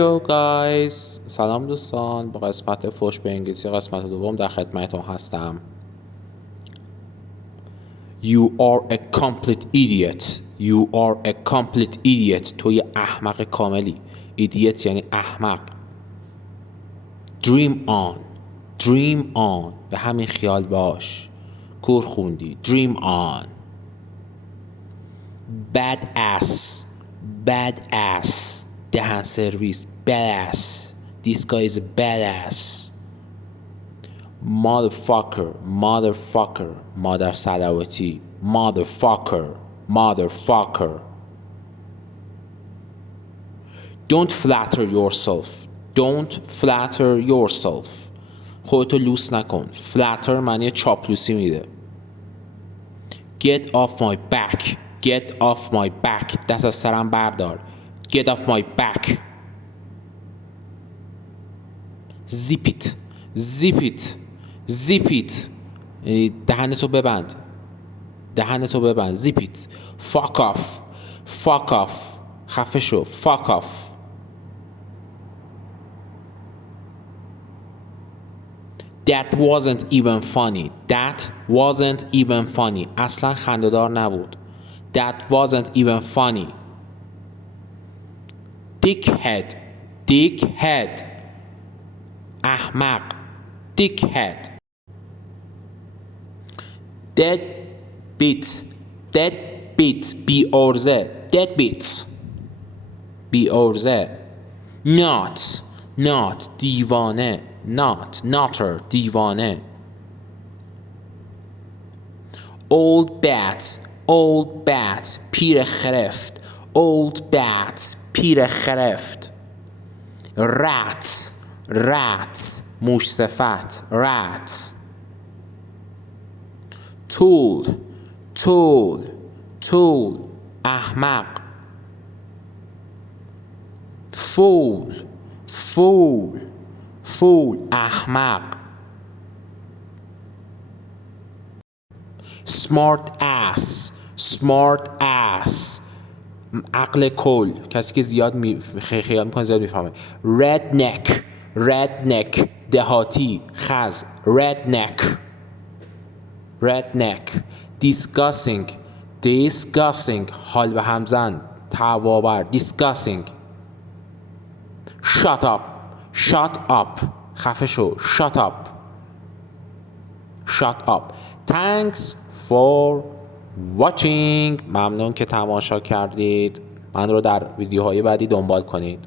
Hello guys، سلام دوستان، با قسمت فوش به انگلیسی قسمت دوم در خدمتتون هستم. You are a complete idiot. You are a complete idiot. توی احمق کاملی. idiot یعنی احمق. Dream on. Dream on. به همین خیال باش. کور خوندی. Dream on. Bad ass. Bad ass. دهن سرویس. Bad ass. This guy is a badass. Motherfucker. Motherfucker. مادر صلواتی. Motherfucker. Motherfucker. Don't flatter yourself. Don't flatter yourself. خودتو لوس نکن. Flatter معنی چاپلوسی میده. Get off my back. Get off my back. دست از سرم بردار. Get off my back. Zip it. Zip it. Zip it. دهنتو ببند. دهنتو ببند. Zip it. Fuck off. Fuck off. خفه شو. Fuck off. That wasn't even funny. That wasn't even funny. اصلا خنده‌دار نبود. That wasn't even funny. Dickhead. Dickhead. احمق. Dickhead. Deadbeat. Deadbeat. بی‌عرضه. Deadbeat. بی‌عرضه. Not. Not. دیوانه. Not. Notter. دیوانه. Old bat. Old bat. پیر خرفت. Old bat. پیر خرفت. Rat. Rat. موش صفت. Rat. Tool. Tool. Tool. احمق. Fool. Fool. Fool. احمق. Smart ass. Smart ass. عقل کل. کسی که زیاد خیال میکنه زیاد میفهمه. Redneck. Redneck. دهاتی. خز. Redneck. Redneck. Disgusting. Disgusting. حال به همزن. تواور. Disgusting. Shut up. Shut up. خفه شو. Shut up. Shut up. Thanks for watching. ممنون که تماشا کردید. من رو در ویدیوهای بعدی دنبال کنید.